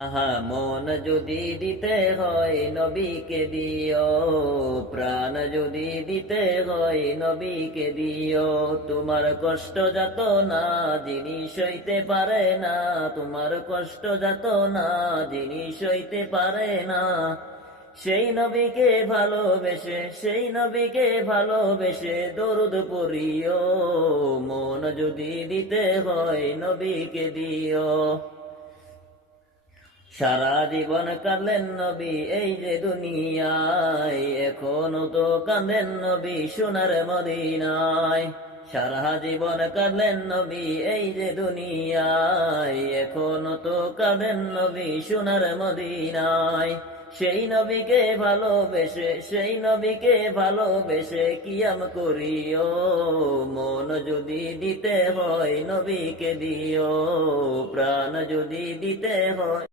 আহা মন যদি দিতে হয় নবীকে দিও, প্রাণ যদি দিতে হয় নবীকে দিও। তোমার কষ্ট যাত না যিনি সইতে পারে না, তোমার কষ্ট যাত না যিনি সইতে পারে না, সেই নবীকে ভালোবেসে, সেই নবীকে ভালোবেসে দরুদ পড়িও। মন যদি দিতে হয় নবীকে দিও। সারা জীবন কাঁদলেন নবী এই যে দুনিয়ায়, এখনো তো কাঁদেন নবী সোনার মদিনায়। সারা জীবন কাঁদলেন নবী এই যে দুনিয়ায়, এখনো তো কাঁদেন নবী সোনার মদিনায়। সেই নবীকে ভালোবেসে, সেই নবীকে ভালোবেসে কিয়াম করিও। মন যদি দিতে হয় নবীকে দিও, প্রাণ যদি দিতে হয়